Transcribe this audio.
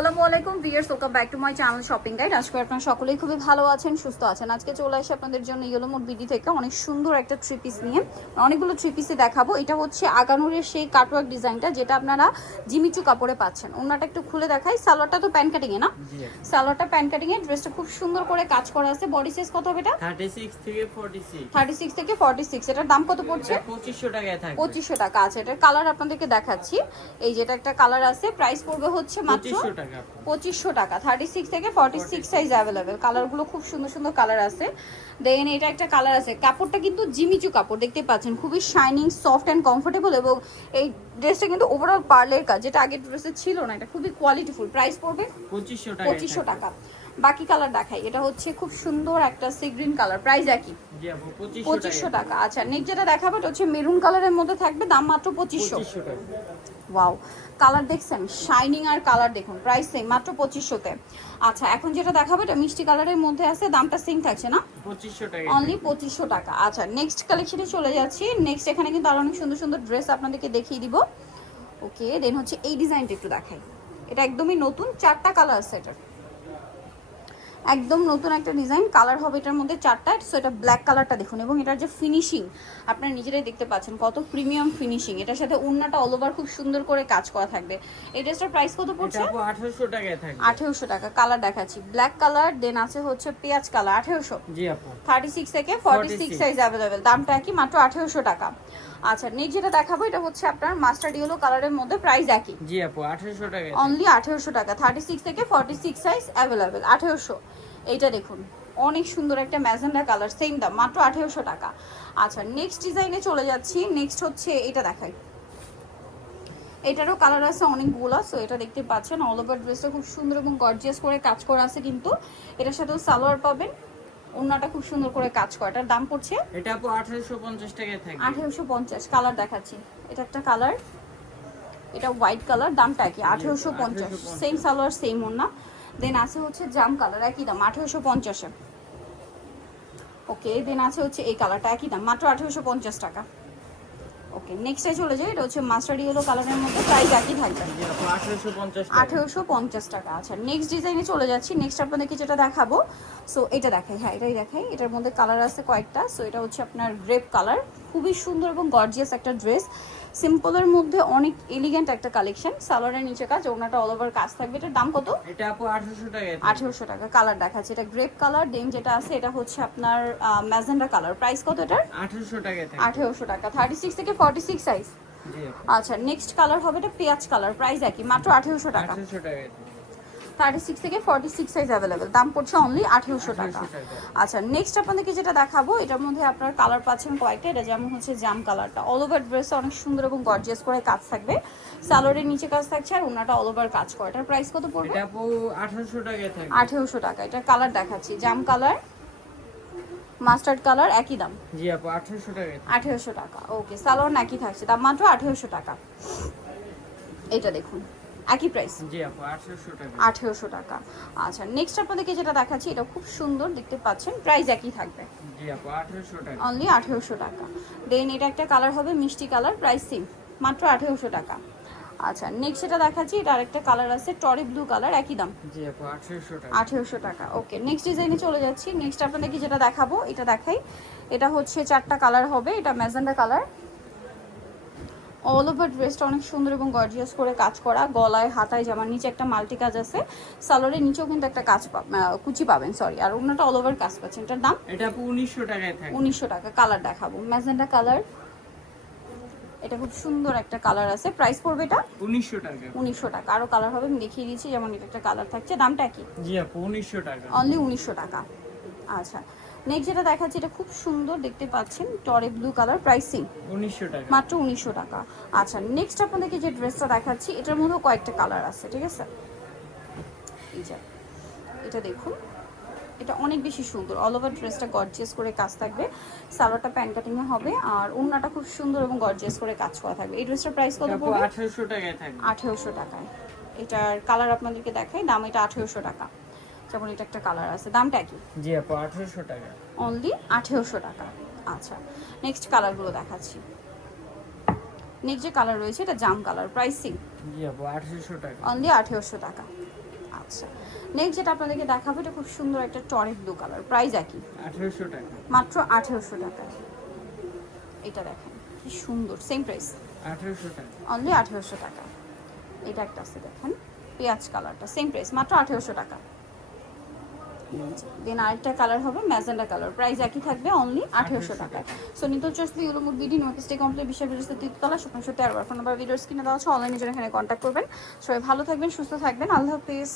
আসসালামু আলাইকুম viewers, welcome back to my channel shopping guide. আজকে আপনারা সকলেই খুবই ভালো আছেন, সুস্থ আছেন। আজকে চলে আসি আপনাদের জন্য ইয়েলো মোড বিডি থেকে অনেক সুন্দর একটা থ্রি পিস নিয়ে। অনেকগুলো থ্রি পিসে দেখাবো। এটা হচ্ছে আগানুরের সেই কাটওয়ার্ক ডিজাইনটা, যেটা আপনারা জিমিচু কাপড়ে পাচ্ছেন। ওনাটা একটু খুলে দেখাই। সালোয়ারটা তো প্যান কাটিং এ না? সালোয়ারটা প্যান কাটিং এ, ড্রেসটা খুব সুন্দর করে কাজ করা আছে। বডি সাইজ কত হবে এটা? 36 থেকে 46। 36 থেকে 46। এটার দাম কত পড়ছে? 2500 টাকায় থাকবে। 2500 টাকা আছে। এটার কালার আপনাদেরকে দেখাচ্ছি। এই যেটা একটা কালার আছে, প্রাইস পড়বে হচ্ছে মাত্র 2500 টাকা। 2500 টাকা। 36 থেকে 46 সাইজ অ্যাভেলেবেল। কালারগুলো খুব সুন্দর সুন্দর কালার আছে। দেন এটা একটা কালার আছে। কাপড়টা কিন্তু জিমিচু কাপড়, দেখতে পাচ্ছেন, খুবই শাইনিং, সফট অ্যান্ড কমফোর্টেবল। এবং এই ড্রেসটা কিন্তু ওভারঅল পার্লের কাজ, যেটা আগের ড্রেসে ছিল না। এটা খুবই কোয়ালিটিফুল। প্রাইস পড়বে 2500 টাকা। 2500 টাকা। বাকি কালার দেখাই। এটা হচ্ছে খুব সুন্দর একটা সি গ্রিন কালার, প্রাইস একই জি আপু 2500 টাকা। আচ্ছা, নেক্সট যেটা দেখাবো এটা হচ্ছে মেরুন কালারের মধ্যে থাকবে, দাম মাত্র 2500 টাকা। ওয়াও, কালার দেখছেন, শাইনিং আর কালার দেখুন, প্রাইস সেম, মাত্র 2500-তে। আচ্ছা, এখন যেটা দেখাবো এটা মিষ্টি কালারের মধ্যে আছে, দামটা সেম থাকছে না? 2500 টাকা। অনলি 2500 টাকা। আচ্ছা, নেক্সট কালেকশনে চলে যাচ্ছি। নেক্সট এখানে কিন্তু আরো অনেক সুন্দর সুন্দর ড্রেস আপনাদেরকে দেখিয়ে দিব। ওকে, দেন হচ্ছে এই ডিজাইনটা একটু দেখাই। এটা একদমই নতুন, 4টা কালার আছে এটার, একদম নতুন একটা ডিজাইন। কালার হবে এটার মধ্যে 4টা। সো এটা ব্ল্যাক কালারটা দেখুন, এবং এটার যে ফিনিশিং আপনারা নিজেরাই দেখতে পাচ্ছেন কত প্রিমিয়াম ফিনিশিং। এটার সাথে ওড়নাটা অল ওভার খুব সুন্দর করে কাজ করা থাকবে। এই ড্রেসটার প্রাইস কত পড়ছে? এটা আপু 1800 টাকায় থাকবে। 1800 টাকা। কালার দেখাচ্ছি, ব্ল্যাক কালার, দেন আছে হচ্ছে পেঁয়াজ কালার, 1800। জি আপু 36 থেকে 46 সাইজ অ্যাভেলেবেল। দামটা কি? মাত্র 1800 টাকা। আচ্ছা, নেক্সট যেটা দেখাবো এটা হচ্ছে আপনার মাস্টার্ড ইয়েলো কালারের মধ্যে, প্রাইস একই জি আপু 1800 টাকা। অনলি 1800 টাকা। 36 থেকে 46 সাইজ অ্যাভেলেবেল, 1800। এইটা দেখুন, অনেক সুন্দর একটা ম্যাজেন্ডা কালার, সেম দাম, মাত্র 1800 টাকা। আচ্ছা, নেক্সট ডিজাইনে চলে যাচ্ছি। নেক্সট হচ্ছে এটা দেখাই। এটারও কালার আছে অনেকগুলো। সো এটা দেখতে পাচ্ছেন, অল ওভার ড্রেসটা খুব সুন্দর এবং গর্জিয়াস করে কাজ করা আছে। কিন্তু এটার সাথেও সালোয়ার পাবেন, ওড়নাটা খুব সুন্দর করে কাজ করা। এটার দাম পড়ছে এটা আপু 1850 টাকায় থাকবে। 1850। কালার দেখাচ্ছি, এটা একটা কালার, এটা হোয়াইট কালার, দামটা কি? 1850। সেম সালোয়ার, সেম ওড়না। দেন আছে হচ্ছে জাম কালার, একই দাম, 1850-এ। ওকে, দেন আছে হচ্ছে এই কালারটা, একই দাম, মাত্র 1850 টাকা। ওকে, নেক্সটে চলে যাই। এটা হচ্ছে মাস্টার্ড ইয়েলো কালারের মধ্যে, প্রাইস একই থাকবে, জি আপু 1850 টাকা। 1850 টাকা। আচ্ছা, নেক্সট ডিজাইনে চলে যাচ্ছি। নেক্সট আপনাদেরকে যেটা দেখাবো, সো এটা দেখাই। হ্যাঁ, এটাই দেখাই। এটার মধ্যে কালার আছে কয়েকটা। সো এটা হচ্ছে আপনার গ্রেপ কালার, খুবই সুন্দর এবং গর্জিয়াস একটা ড্রেস। সিম্পলের মধ্যে অনেক এলিগেন্ট একটা কালেকশন। সালোয়ারের নিচে কাজ, ওনাটা অল ওভার কাজ থাকবে। এটার দাম কত? এটা আপু 1800 টাকায়। 1800 টাকা। কালার দেখাচ্ছে, এটা গ্রেপ কালার। দেন যেটা আছে এটা হচ্ছে আপনার ম্যাজেন্ডা কালার। প্রাইস কত এটার? 1800 টাকায় থাকবে। 1800 টাকা। 36 থেকে 46 সাইজ। জি আপু আচ্ছা, নেক্সট কালার হবে এটা পেঁয়াজ কালার, প্রাইস একই, মাত্র 1800 টাকা। 1800 টাকায় থাকবে। 36 থেকে 46 সাইজ অ্যাভেলেবেল, দাম পড়ছে অনলি 1800 টাকা। আচ্ছা, নেক্সট আপনাদেরকে যেটা দেখাবো, এটার মধ্যে আপনার কালার পাচ্ছেন কয়েকটা। এটা যেমন হচ্ছে জাম কালারটা, অল ওভার ড্রেসে অনেক সুন্দর এবং গর্জিয়াস করে কাজ থাকবে। সালোয়ারের নিচে কাজ থাকছে, আর ওনাটা অল ওভার কাজ করে। এটার প্রাইস কত পড়বে? এটা আপু 1800 টাকায় থাকবে। 1800 টাকা। এটা কালার দেখাচ্ছি, জাম কালার, মাস্টার্ড কালার, একই দাম, জি আপু 1800 টাকায়। 1800 টাকা। ওকে, সালোয়ার একই থাকছে, দাম মাত্র 1800 টাকা। এটা দেখুন, একই প্রাইস, জি আপু 1800 টাকা। 1800 টাকা। আচ্ছা, নেক্সট আপনাদেরকে যেটা দেখাচ্ছি, এটা খুব সুন্দর, দেখতে পাচ্ছেন, প্রাইস একই থাকবে, জি আপু 1800 টাকা। অনলি 1800 টাকা। দেন এটা একটা কালার হবে মিষ্টি কালার, প্রাইস সেম, মাত্র 1800 টাকা। আচ্ছা, নেক্সট এটা দেখাচ্ছি। এটা আরেকটা কালার আছে টরি ব্লু কালার, একই দাম, জি আপু 1800 টাকা। 1800 টাকা। ওকে, নেক্সট ডিজাইনে চলে যাচ্ছি। নেক্সট আপনাদেরকে যেটা দেখাবো এটা দেখাই। এটা হচ্ছে 4টা কালার হবে। এটা ম্যাজেন্ডা কালার, অল ওভার ড্রেসটা অনেক সুন্দর এবং গর্জিয়াস করে কাজ করা। গলায়, হাতায়, জামার নিচে একটা মাল্টি কাজ আছে। সালোয়ারের নিচেও কিন্তু একটা কাজ কুচি পাবেন, সরি। আর ওনাটা অল ওভার কাজ পাচ্ছেন। এটার দাম এটা আপু 1900 টাকায় থাকবে। 1900 টাকা। কালার দেখাবো, ম্যাজেন্ডা কালার, এটা খুব সুন্দর একটা কালার আছে। প্রাইস পড়বে এটা 1900 টাকা। 1900 টাকা। আরো কালার হবে, আমি দেখিয়ে দিচ্ছি। যেমন এটা একটা কালার থাকছে, দামটা কি? জি আপু 1900 টাকা। অনলি 1900 টাকা। আচ্ছা, নেক্সট যেটা দেখাচ্ছি, এটা খুব সুন্দর, দেখতে পাচ্ছেন, টরে ব্লু কালার, প্রাইসিং 1900 টাকা। মাত্র 1900 টাকা। আচ্ছা, নেক্সট আপনাদেরকে যে ড্রেসটা দেখাচ্ছি, এটার মধ্যেও কয়েকটা কালার আছে, ঠিক আছে? এই যে এটা দেখুন, এটা অনেক বেশি সুন্দর। অল ওভার ড্রেসটা গর্জিয়াস করে কাজ থাকবে। সালোয়ারটা প্যান্ট কাটিং এ হবে, আর ওড়নাটা খুব সুন্দর এবং গর্জিয়াস করে কাজ করা থাকবে। এই ড্রেসটার প্রাইস কত আপু পড়বে? 1800 টাকায় থাকবে। 1800 টাকায়। এটার কালার আপনাদেরকে দেখাই, দাম এটা 1800 টাকা। যেমন এটা একটা কালার আছে, দামটা কি? জি আপু 1800 টাকা। অনলি 1800 টাকা। আচ্ছা, নেক্সট কালারগুলো দেখাচ্ছি। নেক্সট যে কালার রয়েছে এটা জাম কালার, প্রাইসিং জি আপু 1800 টাকা। অনলি 1800 টাকা। আচ্ছা নেক্সট যেটা আপনাদেরকে দেখাবো এটা খুব সুন্দর একটা টরে ব্লু কালার, প্রাইস একই 1800 টাকা। মাত্র 1800 টাকা। এটা দেখেন কি সুন্দর, সেম প্রাইস 1800 টাকা। অনলি 1800 টাকা। এটা একটা আছে দেখেন পেঁয়াজ কালারটা, সেম প্রাইস মাত্র 1800 টাকা। দেন আরেকটা কালার হবে ম্যাজেন্ডা কালার, প্রাইস একই থাকবে অনলি 1800 টাকা। সো নিতল চয়েসলি ইউরোমুড বিডি নোটিস স্টে কমপ্লিট বিশ্ব বিরস্ত তৃতীয়তলা 1713 ফোন নাম্বার ভিডিওর স্ক্রিনে দেওয়া আছে, অনলাইনে জন্য এখানে কন্ট্যাক্ট করবেন। সবাই ভালো থাকবেন, সুস্থ থাকবেন, আল্লাহ হাফেজ।